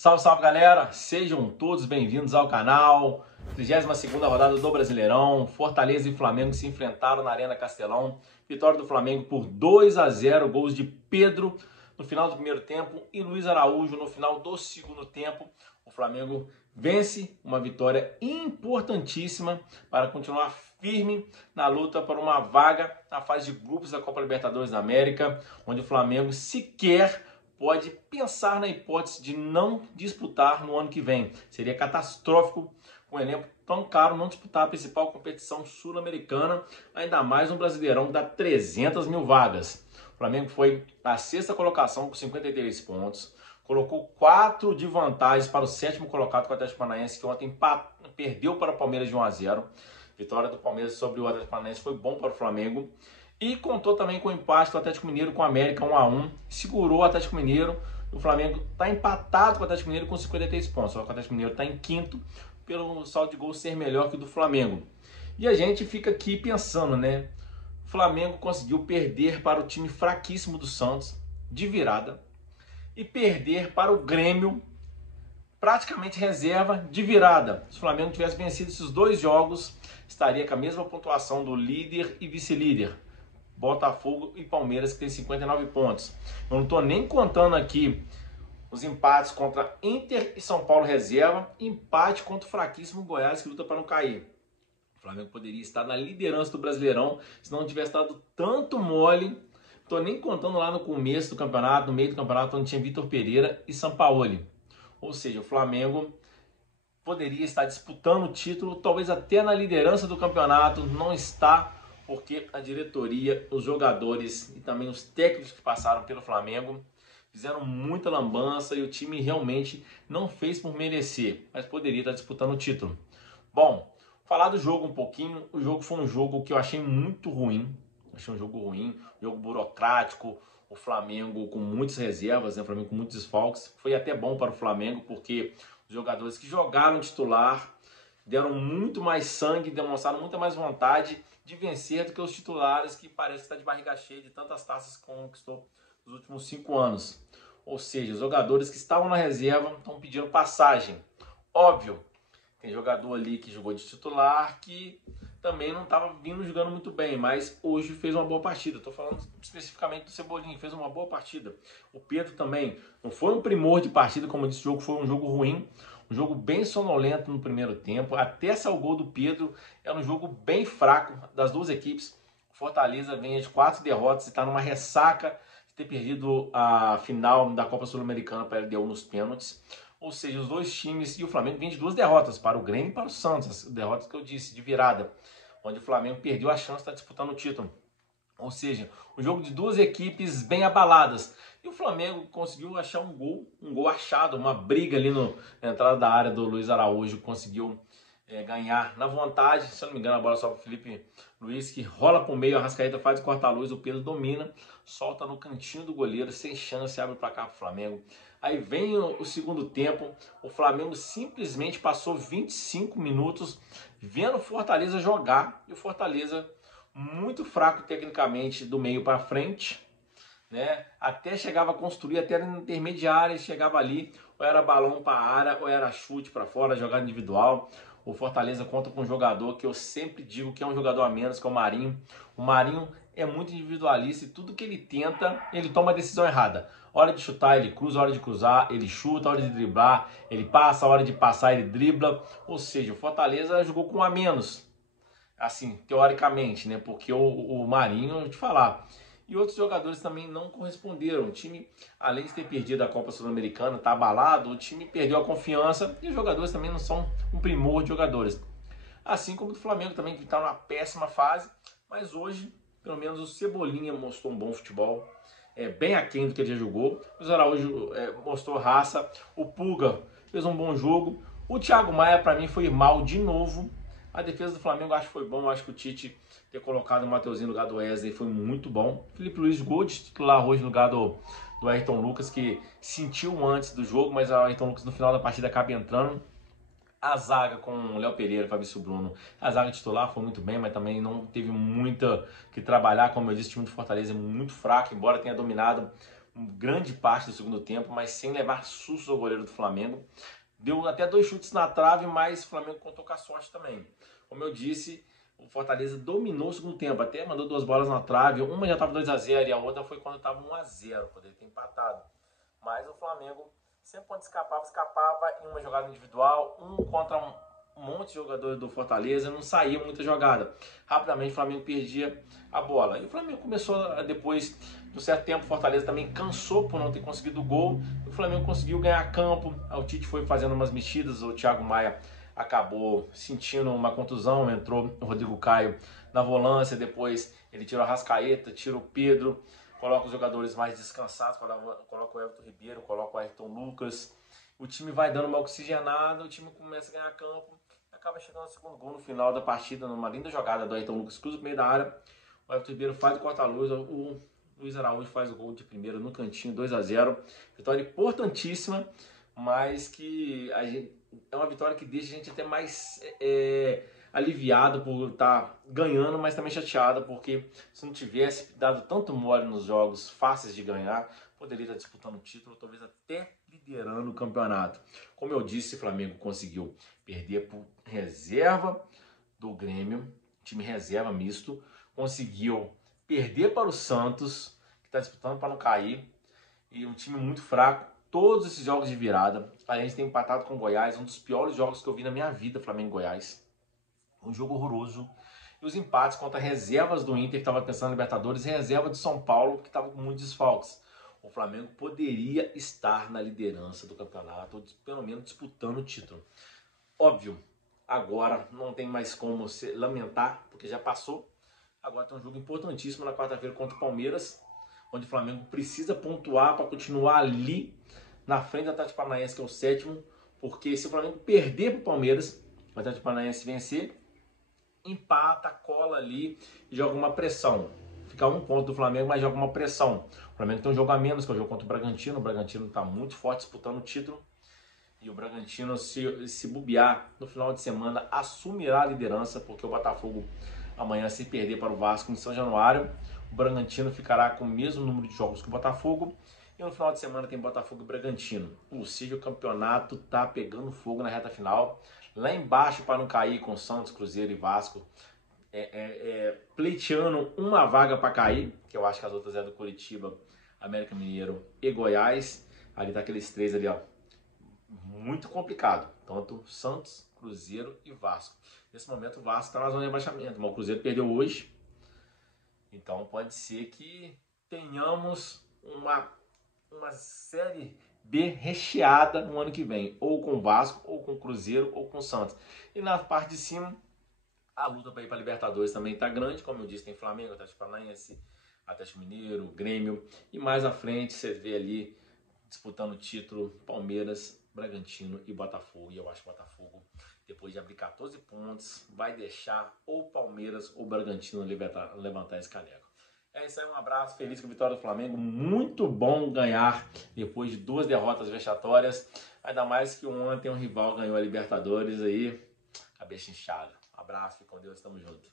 Salve, salve, galera! Sejam todos bem-vindos ao canal. 32ª rodada do Brasileirão. Fortaleza e Flamengo se enfrentaram na Arena Castelão. Vitória do Flamengo por 2-0, gols de Pedro no final do primeiro tempo e Luiz Araújo no final do segundo tempo. O Flamengo vence, uma vitória importantíssima para continuar firme na luta por uma vaga na fase de grupos da Copa Libertadores da América, onde o Flamengo sequer pode pensar na hipótese de não disputar no ano que vem. Seria catastrófico com um elenco tão caro não disputar a principal competição sul-americana, ainda mais um Brasileirão que dá 300 mil vagas. O Flamengo foi na sexta colocação com 53 pontos, colocou 4 de vantagem para o sétimo colocado com o Atlético Paranaense, que ontem perdeu para o Palmeiras de 1-0. Vitória do Palmeiras sobre o Atlético Paranaense foi bom para o Flamengo. E contou também com o empate do Atlético Mineiro com o América 1-1. Segurou o Atlético Mineiro. O Flamengo está empatado com o Atlético Mineiro com 53 pontos. Só que o Atlético Mineiro está em quinto pelo saldo de gols ser melhor que o do Flamengo. E a gente fica aqui pensando, né? O Flamengo conseguiu perder para o time fraquíssimo do Santos de virada e perder para o Grêmio praticamente reserva de virada. Se o Flamengo tivesse vencido esses dois jogos, estaria com a mesma pontuação do líder e vice-líder, Botafogo e Palmeiras, que tem 59 pontos. Eu não estou nem contando aqui os empates contra Inter e São Paulo reserva, empate contra o fraquíssimo Goiás, que luta para não cair. O Flamengo poderia estar na liderança do Brasileirão se não tivesse dado tanto mole. Estou nem contando lá no começo do campeonato, no meio do campeonato, onde tinha Vitor Pereira e Sampaoli. Ou seja, o Flamengo poderia estar disputando o título, talvez até na liderança do campeonato, não está, porque a diretoria, os jogadores e também os técnicos que passaram pelo Flamengo fizeram muita lambança e o time realmente não fez por merecer, mas poderia estar disputando o título. Bom, falar do jogo um pouquinho. O jogo foi um jogo que eu achei muito ruim. Achei um jogo ruim, um jogo burocrático. O Flamengo com muitas reservas, né? O Flamengo com muitos desfalques. Foi até bom para o Flamengo, porque os jogadores que jogaram titular deram muito mais sangue, demonstraram muita mais vontade de vencer do que os titulares, que parece estar de barriga cheia de tantas taças que conquistou nos últimos 5 anos. Ou seja, os jogadores que estavam na reserva estão pedindo passagem. Óbvio, tem jogador ali que jogou de titular que também não estava vindo jogando muito bem, mas hoje fez uma boa partida. Estou falando especificamente do Cebolinha, fez uma boa partida. O Pedro também não foi um primor de partida, como eu disse, o jogo foi um jogo ruim, um jogo bem sonolento no primeiro tempo. Até esse gol do Pedro era um jogo bem fraco das duas equipes. O Fortaleza vem de 4 derrotas e está numa ressaca de ter perdido a final da Copa Sul-Americana para a LDU nos pênaltis. Ou seja, os dois times, e o Flamengo vem de 2 derrotas, para o Grêmio e para o Santos, as derrotas que eu disse, de virada, onde o Flamengo perdeu a chance de estar disputando o título. Ou seja, um jogo de 2 equipes bem abaladas. E o Flamengo conseguiu achar um gol achado, uma briga ali na entrada da área do Luiz Araújo, conseguiu ganhar na vontade. Se eu não me engano, a bola só para o Felipe Luiz, que rola para o meio, a Arrascaeta faz o corta-luz, o Pedro domina, solta no cantinho do goleiro, sem chance, abre para cá para o Flamengo. Aí vem o segundo tempo, o Flamengo simplesmente passou 25 minutos vendo o Fortaleza jogar, e o Fortaleza muito fraco tecnicamente do meio para frente, né? Até chegava a construir, até na intermediária, chegava ali, ou era balão para a área, ou era chute para fora, jogada individual. O Fortaleza conta com um jogador que eu sempre digo que é um jogador a menos, que é o Marinho. O Marinho é muito individualista e tudo que ele tenta, ele toma a decisão errada. Hora de chutar, ele cruza, hora de cruzar, ele chuta, hora de driblar, ele passa, hora de passar, ele dribla. Ou seja, o Fortaleza jogou com um a menos, assim, teoricamente, né? Porque o Marinho, eu vou te falar, e outros jogadores também não corresponderam. O time, além de ter perdido a Copa Sul-Americana, está abalado, o time perdeu a confiança e os jogadores também não são um primor de jogadores. Assim como o Flamengo também, que está numa péssima fase, mas hoje, pelo menos o Cebolinha mostrou um bom futebol, bem aquém do que ele já jogou. O Araújo mostrou raça, o Pulga fez um bom jogo. O Thiago Maia, para mim, foi mal de novo. A defesa do Flamengo acho que foi bom, acho que o Tite ter colocado o Mateuzinho no lugar do Wesley foi muito bom. Felipe Luiz, gol de titular hoje no lugar do Ayrton Lucas, que sentiu antes do jogo, mas o Ayrton Lucas no final da partida acaba entrando. A zaga com o Léo Pereira e Fabrício Bruno, a zaga titular foi muito bem, mas também não teve muita que trabalhar. Como eu disse, o time do Fortaleza é muito fraco, embora tenha dominado grande parte do segundo tempo, mas sem levar sustos ao goleiro do Flamengo. Deu até 2 chutes na trave, mas o Flamengo contou com a sorte também. Como eu disse, o Fortaleza dominou o segundo tempo, até mandou 2 bolas na trave, uma já estava 2-0 e a outra foi quando estava 1-0, poderia ter empatado. Mas o Flamengo, sempre quando escapava em uma jogada individual, um contra um monte de jogadores do Fortaleza, não saía muita jogada. Rapidamente o Flamengo perdia a bola. E o Flamengo começou, depois de um certo tempo, o Fortaleza também cansou por não ter conseguido o gol. O Flamengo conseguiu ganhar campo, o Tite foi fazendo umas mexidas, o Thiago Maia acabou sentindo uma contusão, entrou o Rodrigo Caio na volância, depois ele tirou a Arrascaeta, tira o Pedro, coloca os jogadores mais descansados, coloca o Everton Ribeiro, coloca o Ayrton Lucas. O time vai dando uma oxigenada, o time começa a ganhar campo, acaba chegando ao segundo gol no final da partida, numa linda jogada do Ayrton Lucas, cruza no meio da área, o Everton Ribeiro faz o corta-luz, o Luiz Araújo faz o gol de primeira no cantinho, 2-0. Vitória importantíssima, mas que é uma vitória que deixa a gente até mais aliviado por estar ganhando, mas também chateado, porque se não tivesse dado tanto mole nos jogos fáceis de ganhar, poderia estar disputando o título, talvez até liderando o campeonato. Como eu disse, o Flamengo conseguiu perder por reserva do Grêmio, time reserva misto, conseguiu perder para o Santos, que está disputando para não cair, e um time muito fraco. Todos esses jogos de virada, a gente tem empatado com o Goiás, um dos piores jogos que eu vi na minha vida, Flamengo e Goiás. Um jogo horroroso. E os empates contra reservas do Inter, que estava pensando em Libertadores, e reserva de São Paulo, que estava com muitos desfalques. O Flamengo poderia estar na liderança do campeonato, ou pelo menos disputando o título. Óbvio, agora não tem mais como se lamentar, porque já passou. Agora tem um jogo importantíssimo na quarta-feira contra o Palmeiras, onde o Flamengo precisa pontuar para continuar ali na frente do Atlético Paranaense, que é o 7º, porque se o Flamengo perder para o Palmeiras, o Atlético Paranaense vencer, empata, cola ali e joga uma pressão. Fica 1 ponto do Flamengo, mas joga uma pressão. O Flamengo tem um jogo a menos, que é o jogo contra o Bragantino está muito forte disputando o título. E o Bragantino, se bobear no final de semana, assumirá a liderança, porque o Botafogo amanhã, se perder para o Vasco em São Januário, o Bragantino ficará com o mesmo número de jogos que o Botafogo. E no final de semana tem Botafogo e Bragantino. Ou seja, o campeonato tá pegando fogo na reta final. Lá embaixo, para não cair com Santos, Cruzeiro e Vasco, pleiteando uma vaga para cair, que eu acho que as outras é do Curitiba, América Mineiro e Goiás. Ali tá aqueles 3 ali, ó. Muito complicado. Tanto Santos, Cruzeiro e Vasco. Nesse momento o Vasco está na zona de rebaixamento, mas o Cruzeiro perdeu hoje. Então pode ser que tenhamos uma série B recheada no ano que vem. Ou com o Vasco, ou com o Cruzeiro, ou com o Santos. E na parte de cima, a luta para ir para a Libertadores também está grande. Como eu disse, tem Flamengo, Atlético Paranaense, Atlético Mineiro, Grêmio. E mais à frente você vê ali disputando o título Palmeiras, Bragantino e Botafogo. E eu acho que o Botafogo, depois de abrir 14 pontos, vai deixar ou Palmeiras ou Bragantino levantar esse caneco. É isso aí, um abraço, feliz com a vitória do Flamengo. Muito bom ganhar depois de 2 derrotas vexatórias. Ainda mais que ontem um rival ganhou a Libertadores aí, cabeça inchada. Um abraço, fique com Deus, tamo junto.